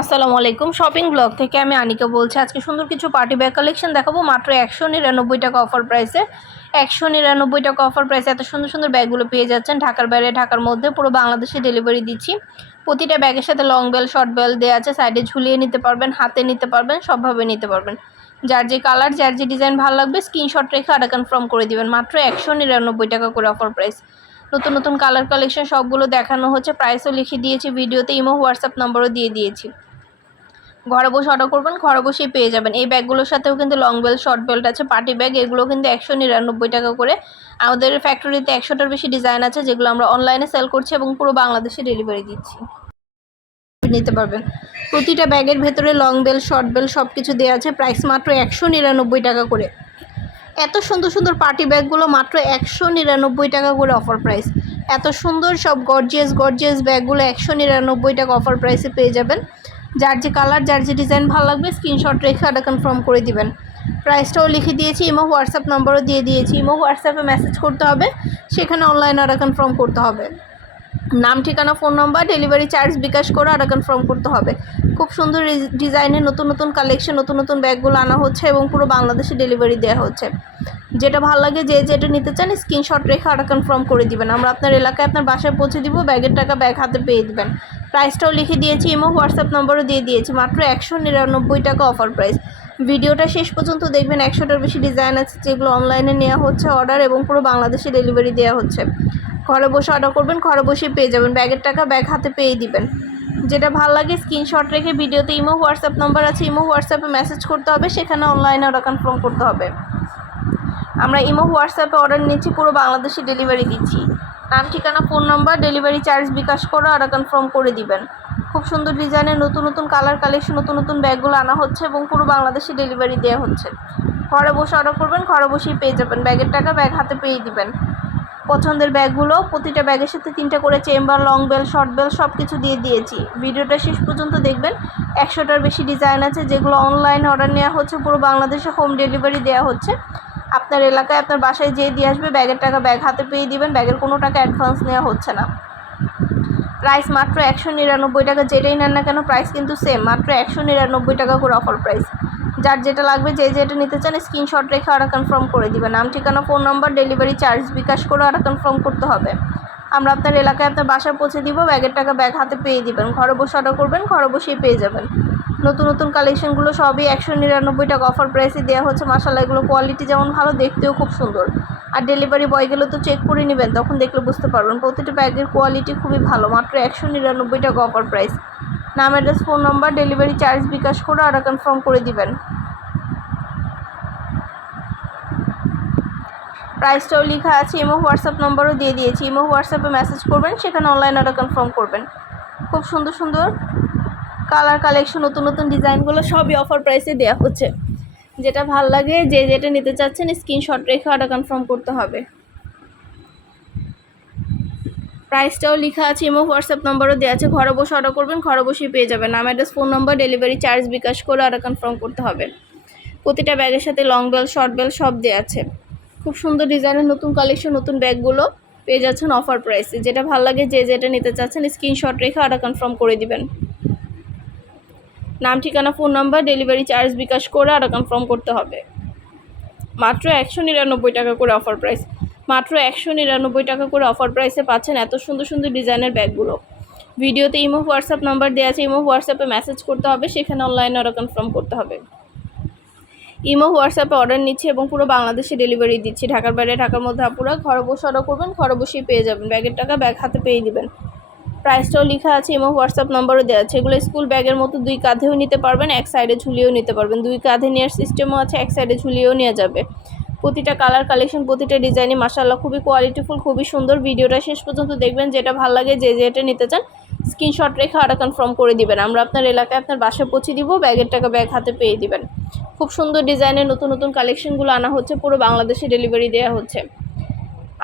আসসালামু আলাইকুম। Shopping blog থেকে আমি আনিকা বলছি। আজকে সুন্দর কিছু পার্টি ব্যাগ কালেকশন দেখাবো। মাত্র একশো নিরানব্বই টাকা অফার প্রাইসে একশো নিরানব্বই টাকা অফার প্রাইসে এত সুন্দর সুন্দর ব্যাগগুলো পেয়ে যাচ্ছেন। ঢাকার বাইরে, ঢাকার মধ্যে পুরো বাংলাদেশে ডেলিভারি দিচ্ছি। প্রতিটা ব্যাগের সাথে লং বেল শর্ট বেল দেওয়া আছে। সাইডে ঝুলিয়ে নিতে পারবেন, হাতে নিতে পারবেন, সবভাবে নিতে পারবেন। যার যে কালার যার যে ডিজাইন ভালো লাগবে স্ক্রিনশট রেখে আটা কনফার্ম করে দিবেন। মাত্র একশো নিরানব্বই টাকা করে অফার প্রাইস নতুন নতুন কালার কালেকশন সবগুলো দেখানো হচ্ছে। প্রাইসও লিখে দিয়েছি ভিডিওতে ইমো হোয়াটসঅ্যাপ নম্বরও দিয়ে দিয়েছি। ঘরে বসে অর্ডার করবেন, ঘরে বসেই পেয়ে যাবেন। এই ব্যাগগুলোর সাথেও কিন্তু লং বেল্ট শর্ট বেল্ট আছে পার্টি ব্যাগ এগুলো কিন্তু একশো নিরানব্বই টাকা করে। আমাদের ফ্যাক্টরিতে একশোটার বেশি ডিজাইন আছে, যেগুলো আমরা অনলাইনে সেল করছি এবং পুরো বাংলাদেশে ডেলিভারি দিচ্ছি। নিতে পারবেন। প্রতিটা ব্যাগের ভেতরে লং বেল শর্ট বেল সব কিছু দেওয়া আছে। প্রাইস মাত্র একশো নিরানব্বই টাকা করে। এত সুন্দর সুন্দর পার্টি ব্যাগগুলো মাত্র একশো নিরানব্বই টাকা করে অফার প্রাইস এত সুন্দর সব গর্জিয়াস গর্জিয়াস ব্যাগগুলো একশো নিরানব্বই টাকা অফার প্রাইসে পেয়ে যাবেন। যার যে কালার যার যে ডিজাইন ভালো লাগবে স্ক্রিনশট রেখে আর কনফার্ম করে দিবেন। প্রাইসটাও লিখে দিয়েছি ইমো হোয়াটসঅ্যাপ নম্বরও দিয়ে দিয়েছি। ইমো হোয়াটসঅ্যাপে মেসেজ করতে হবে, সেখানে অনলাইন অর্ডার কনফার্ম করতে হবে। নাম, ঠিকানা, phone number delivery charge bKash করে অর্ডার কনফার্ম করতে হবে। খুব সুন্দর ডিজাইনের নতুন নতুন কালেকশন নতুন নতুন ব্যাগগুলো আনা হচ্ছে এবং পুরো বাংলাদেশে ডেলিভারি দেওয়া হচ্ছে। যেটা ভালো লাগে, যে যেটা নিতে চান স্ক্রিনশট রেখে অর্ডার কনফার্ম করে দিবেন। আমরা আপনার এলাকায় আপনার বাসায় পৌঁছে দিব ব্যাগের টাকা ব্যাগ হাতে পেয়ে দেবেন। প্রাইসটাও লিখে দিয়েছি ইমো হোয়াটসঅ্যাপ নম্বরও দিয়ে দিয়েছি, মাত্র একশো নিরানব্বই টাকা অফার প্রাইস ভিডিওটা শেষ পর্যন্ত দেখবেন, একশোটার বেশি ডিজাইন আছে, যেগুলো অনলাইনে নেওয়া হচ্ছে অর্ডার এবং পুরো বাংলাদেশে ডেলিভারি দেওয়া হচ্ছে। ঘরে বসে অর্ডার করবেন, ঘরে বসে পেয়ে যাবেন। ব্যাগের টাকা ব্যাগ হাতে পেয়ে দিবেন। যেটা ভালো লাগে স্ক্রিনশট রেখে ভিডিওতে ইমো হোয়াটসঅ্যাপ নাম্বার আছে, ইমো হোয়াটসঅ্যাপে মেসেজ করতে হবে, সেখানে অনলাইনে অর্ডার কনফার্ম করতে হবে। আমরা ইমো হোয়াটসঅ্যাপে অর্ডার নিচ্ছি, পুরো বাংলাদেশে ডেলিভারি দিচ্ছি। নাম, ঠিকানা phone number delivery charge bKash করে অর্ডার কনফার্ম করে দিবেন। খুব সুন্দর ডিজাইনের নতুন নতুন কালার কালেকশন নতুন নতুন ব্যাগগুলো আনা হচ্ছে এবং পুরো বাংলাদেশে ডেলিভারি দেওয়া হচ্ছে। ঘরে বসে অর্ডার করবেন, ঘরে বসেই পেয়ে যাবেন। ব্যাগের টাকা ব্যাগ হাতে পেয়ে দিবেন। পছন্দের ব্যাগগুলো প্রতিটা ব্যাগের সাথে তিনটা করে chamber, long belt, short belt সব কিছু দিয়ে দিয়েছি। ভিডিওটা শেষ পর্যন্ত দেখবেন। একশোটার বেশি ডিজাইন আছে, যেগুলো অনলাইন অর্ডার নেওয়া হচ্ছে, পুরো বাংলাদেশে হোম ডেলিভারি দেওয়া হচ্ছে। আপনার এলাকায় আপনার বাসায় যেয়ে দিয়ে আসবে, ব্যাগের টাকা ব্যাগ হাতে পেয়ে দিবেন, ব্যাগের কোনো টাকা অ্যাডভান্স নেওয়া হচ্ছে না। প্রাইস মাত্র একশো নিরানব্বই টাকা, যেটাই নেন না কেন, প্রাইস কিন্তু সেম, মাত্র একশো নিরানব্বই টাকা করে অফার প্রাইস। যার যেটা লাগবে, যে যেটা নিতে চান স্ক্রিনশট রেখে অর্ডার কনফার্ম করে দিবেন নাম, ঠিকানা phone number delivery charge bKash করে অর্ডার কনফার্ম করতে হবে। আমরা আপনার এলাকায় আপনার বাসা পৌঁছে দিব, ব্যাগের টাকা ব্যাগ হাতে পেয়ে দিবেন। ঘরে বসে অর্ডার করবেন, ঘরে বসেই পেয়ে যাবেন। নতুন নতুন কালেকশনগুলো সবই একশো নিরানব্বই টাকা অফার প্রাইসে দেওয়া হচ্ছে। মাসাল্লাহ এগুলো কোয়ালিটি যেমন ভালো, দেখতেও খুব সুন্দর। আর ডেলিভারি বয়গুলো তো চেক করে নেবেন, তখন দেখলে বুঝতে পারবেন। প্রতিটি ব্যাগের কোয়ালিটি খুবই ভালো, মাত্র একশো নিরানব্বই টাকা অফার প্রাইস নাম address phone number delivery charge bKash করে অর্ডার কনফার্ম করে দিবেন। প্রাইসটাও লেখা আছে, ইমো হোয়াটসঅ্যাপ নম্বরও দিয়ে দিয়েছি। ইমো হোয়াটসঅ্যাপে মেসেজ করবেন, সেখানে অনলাইন অর্ডার কনফার্ম করবেন। খুব সুন্দর সুন্দর কালার কালেকশন নতুন নতুন ডিজাইনগুলো সবই অফার প্রাইসে দেওয়া হচ্ছে। যেটা ভালো লাগে, যে যেটা নিতে চাচ্ছেন স্ক্রিনশট রেখে অর্ডার কনফার্ম করতে হবে। প্রাইসটাও লেখা আছে, ইমো হোয়াটসঅ্যাপ নম্বরও দেওয়া আছে। ঘরে বসে অর্ডার করবেন, ঘরে বসেই পেয়ে যাবেন। নাম address phone number delivery charge bKash করে অর্ডার কনফার্ম করতে হবে। প্রতিটা ব্যাগের সাথে লং বেল শর্ট বেল সব দেওয়া আছে। খুব সুন্দর ডিজাইনের নতুন কালেকশন নতুন ব্যাগগুলো পেয়ে যাচ্ছেন অফার প্রাইসে যেটা ভালো লাগে যে যেটা নিতে চাচ্ছেন স্ক্রিনশট রেখে অর্ডার কনফার্ম করে দিবেন। নাম, ঠিকানা phone number delivery charge bKash করে অর্ডার কনফার্ম করতে হবে। মাত্র একশো নিরানব্বই টাকা করে অফার প্রাইস মাত্র একশো নিরানব্বই টাকা করে অফার প্রাইসে পাচ্ছেন এত সুন্দর সুন্দর ডিজাইনের ব্যাগগুলো। ভিডিওতে ইমো, হোয়াটসঅ্যাপ নাম্বার দেওয়া আছে, ইমো, হোয়াটসঅ্যাপে মেসেজ করতে হবে, সেখানে অনলাইনে অর্ডার কনফার্ম করতে হবে। ইমো, হোয়াটসঅ্যাপে অর্ডার নিচ্ছি এবং পুরো বাংলাদেশে ডেলিভারি দিচ্ছি। ঢাকার বাইরে, ঢাকার মধ্যে আপুরা ঘরে বসে অর্ডার করবেন, ঘরে বসেই পেয়ে যাবেন। ব্যাগের টাকা ব্যাগ হাতে পেয়ে দিবেন। প্রাইসটাও লেখা আছে, ইমো, হোয়াটসঅ্যাপ নম্বরও দেওয়া আছে। এগুলো স্কুল ব্যাগের মতো দুই কাঁধেও নিতে পারবেন, এক সাইডে ঝুলিয়েও নিতে পারবেন। দুই কাঁধে নেওয়ার সিস্টেমও আছে, এক সাইডে ঝুলিয়েও নেওয়া যাবে। প্রতিটা কালার কালেকশন প্রতিটা ডিজাইনই মাসাল্লাহ খুবই কোয়ালিটিফুল খুবই সুন্দর। ভিডিওটা শেষ পর্যন্ত দেখবেন, যেটা ভালো লাগে, যে যেটা নিতে চান স্ক্রিনশট রেখে আটা কনফার্ম করে দিবেন। আমরা আপনার এলাকায় আপনার বাসায় পৌঁছে দিব ব্যাগের টাকা ব্যাগ হাতে পেয়ে দিবেন। খুব সুন্দর ডিজাইনের নতুন নতুন কালেকশনগুলো আনা হচ্ছে, পুরো বাংলাদেশে ডেলিভারি দেওয়া হচ্ছে।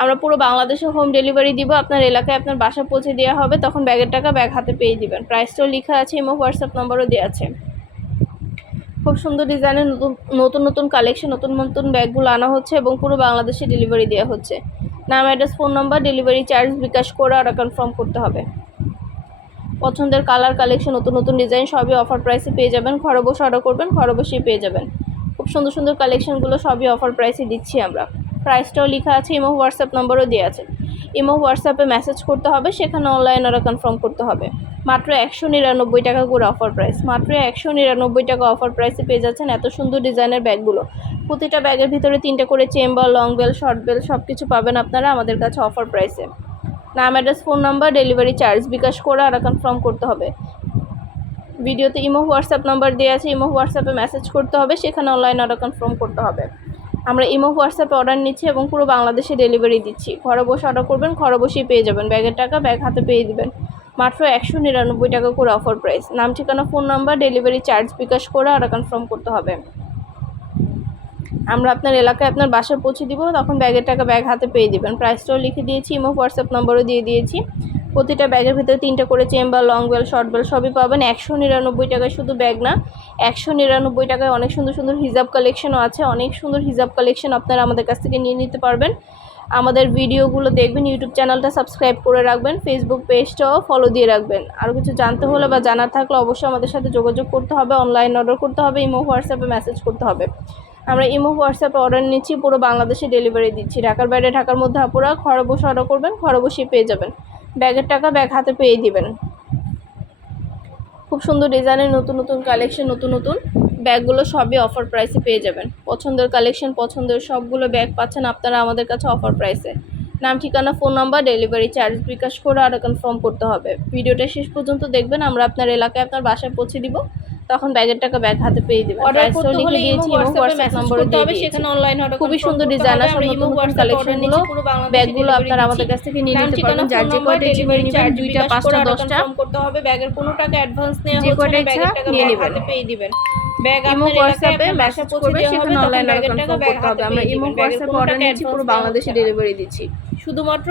আমরা পুরো বাংলাদেশে হোম ডেলিভারি দিব, আপনার এলাকায় আপনার বাসা পৌঁছে দেওয়া হবে, তখন ব্যাগের টাকা ব্যাগ হাতে পেয়ে দিবেন। প্রাইসটাও লেখা আছে ইমো হোয়াটসঅ্যাপ নম্বরও দেওয়া আছে। খুব সুন্দর ডিজাইনের নতুন নতুন নতুন কালেকশন নতুন নতুন ব্যাগগুলো আনা হচ্ছে এবং পুরো বাংলাদেশে ডেলিভারি দেওয়া হচ্ছে। নাম address phone number delivery charge bKash করে ওরা কনফার্ম করতে হবে। পছন্দের কালার কালেকশন নতুন নতুন ডিজাইন সবই অফার প্রাইসে পেয়ে যাবেন। ঘরে বসে অর্ডার করবেন ঘরে বসেই পেয়ে যাবেন। খুব সুন্দর সুন্দর কালেকশনগুলো সবই অফার প্রাইসে দিচ্ছি আমরা। প্রাইসটাও লেখা আছে ইমো হোয়াটসঅ্যাপ নম্বরও দেওয়া আছে। ইমো হোয়াটসঅ্যাপে মেসেজ করতে হবে, সেখানে অনলাইন ওরা কনফার্ম করতে হবে। মাত্র একশো নিরানব্বই টাকা করে অফার প্রাইস মাত্র একশো নিরানব্বই টাকা অফার প্রাইসে পেয়ে যাচ্ছেন এত সুন্দর ডিজাইনের ব্যাগগুলো প্রতিটা ব্যাগের ভিতরে তিনটে করে chamber long belt short belt সব কিছু পাবেন আপনারা আমাদের কাছে অফার প্রাইসে নাম address phone number delivery charge bKash করে আর কনফার্ম করতে হবে। ভিডিওতে ইমো, হোয়াটসঅ্যাপ নাম্বার দেওয়া আছে, ইমো, হোয়াটসঅ্যাপে মেসেজ করতে হবে, সেখানে অনলাইন অর্ডার কনফার্ম করতে হবে। আমরা ইমো, হোয়াটসঅ্যাপে অর্ডার নিচ্ছি এবং পুরো বাংলাদেশে ডেলিভারি দিচ্ছি। ঘরে বসে অর্ডার করবেন, ঘরে বসেই পেয়ে যাবেন। ব্যাগের টাকা ব্যাগ হাতে পেয়ে দিবেন। মাত্র একশো নিরানব্বই টাকা করে অফার প্রাইস নাম, ঠিকানা phone number delivery charge bKash করে অর্ডার কনফার্ম করতে হবে। আমরা আপনার এলাকায় আপনার বাসায় পৌঁছে দিব, তখন ব্যাগের টাকা ব্যাগ হাতে পেয়ে দিবেন। প্রাইসটাও লিখে দিয়েছি ইমো হোয়াটসঅ্যাপ নম্বরও দিয়ে দিয়েছি। প্রতিটা ব্যাগের ভিতরে তিনটে করে chamber long belt short belt সবই পাবেন। একশো নিরানব্বই টাকায় শুধু ব্যাগ না, একশো নিরানব্বই টাকায় অনেক সুন্দর সুন্দর হিজাব কালেকশনও আছে। অনেক সুন্দর হিজাব কালেকশন আপনারা আমাদের কাছ থেকে নিয়ে নিতে পারবেন। আমাদের ভিডিওগুলো দেখবেন ইউটিউব চ্যানেলটা সাবস্ক্রাইব করে রাখবেন ফেসবুক পেজটাও ফলো দিয়ে রাখবেন। আর কিছু জানতে হলে বা জানার থাকলে অবশ্যই আমাদের সাথে যোগাযোগ করতে হবে অনলাইন অর্ডার করতে হবে ইমো হোয়াটসঅ্যাপে মেসেজ করতে হবে। আমরা ইমো, হোয়াটসঅ্যাপে অর্ডার নিচ্ছি, পুরো বাংলাদেশে ডেলিভারি দিচ্ছি। ঢাকার বাইরে, ঢাকার মধ্যে আপুরা ঘরে বসে অর্ডার করবেন, ঘরে বসেই পেয়ে যাবেন। ব্যাগের টাকা ব্যাগ হাতে পেয়ে দিবেন। খুব সুন্দর ডিজাইনের, নতুন নতুন কালেকশন নতুন নতুন ব্যাগগুলো সবই অফার প্রাইসে পেয়ে যাবেন। পছন্দের কালেকশন পছন্দের সবগুলো ব্যাগ পাচ্ছেন আপনারা আমাদের কাছে অফার প্রাইসে নাম, ঠিকানা phone number delivery charge bKash করে আরও কনফার্ম করতে হবে। ভিডিওটা শেষ পর্যন্ত দেখবেন, আমরা আপনার এলাকায় আপনার বাসায় পৌঁছে দিব। তখন ব্যাগের টাকা ব্যাগ হাতে পেয়ে দিবেন অর্ডার করতে হলে দিয়েছি এবং হোয়াটসঅ্যাপ নম্বরও দিয়ে সেখানে অনলাইন অর্ডার খুবই সুন্দর ডিজাইন আসলে নতুন নতুন কালেকশনগুলো ব্যাগগুলো আপনারা আমাদের কাছ থেকে নিয়ে নিতে পারবেন যার যে কয়টা নিয়ে নেবেন দুইটা পাঁচটা দশটা। করতে হবে ব্যাগের কোনো টাকা অ্যাডভান্স নেওয়া হচ্ছে না ব্যাগের টাকা নিয়ে নেবেন। হাতে পেয়ে দিবেন। ব্যাগ ইমো হোয়াটসঅ্যাপে মেসেজ করবে সেখানে অনলাইন অর্ডার ব্যাগের টাকা ব্যাগ করতে হবে। আমরা ইমো হোয়াটসঅ্যাপে অর্ডার নিচ্ছি পুরো বাংলাদেশে ডেলিভারি দিচ্ছি। শুধুমাত্র।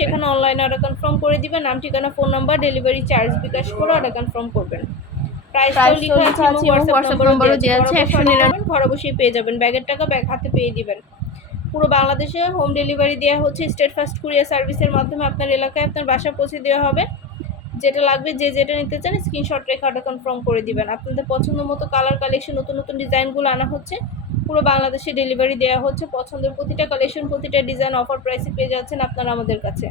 সেখানে অনলাইন অর্ডার কনফার্ম করে দিবেন নাম ঠিকানা phone number delivery charge bKash করে অর্ডার কনফার্ম করবেন। প্রাইসটাও লেখা লেখা আছে আছে, ইমো ইমো হোয়াটসঅ্যাপ নম্বরও নম্বরও দেওয়া দেওয়া আছে আছে, 199 ঘরে বসেই পেয়ে যাবেন ব্যাগের টাকা ব্যাগ হাতে পেয়ে দিবেন। পুরো বাংলাদেশে হোম ডেলিভারি দেওয়া হচ্ছে স্টেট ফাস্ট কুরিয়ার সার্ভিসের মাধ্যমে আপনার এলাকায় আপনার বাসা পৌঁছে দেওয়া হবে। যেটা লাগবে যে যেটা নিতে চান স্ক্রিনশট রেখে অর্ডার কনফার্ম করে দিবেন। আপনাদের পছন্দ মতো কালার কালেকশন নতুন নতুন ডিজাইনগুলো আনা হচ্ছে পুরো বাংলাদেশে ডেলিভারি দেওয়া হচ্ছে। পছন্দের প্রতিটা কালেকশন প্রতিটা ডিজাইন অফার প্রাইসে পেয়ে যাচ্ছেন আপনারা আমাদের কাছে।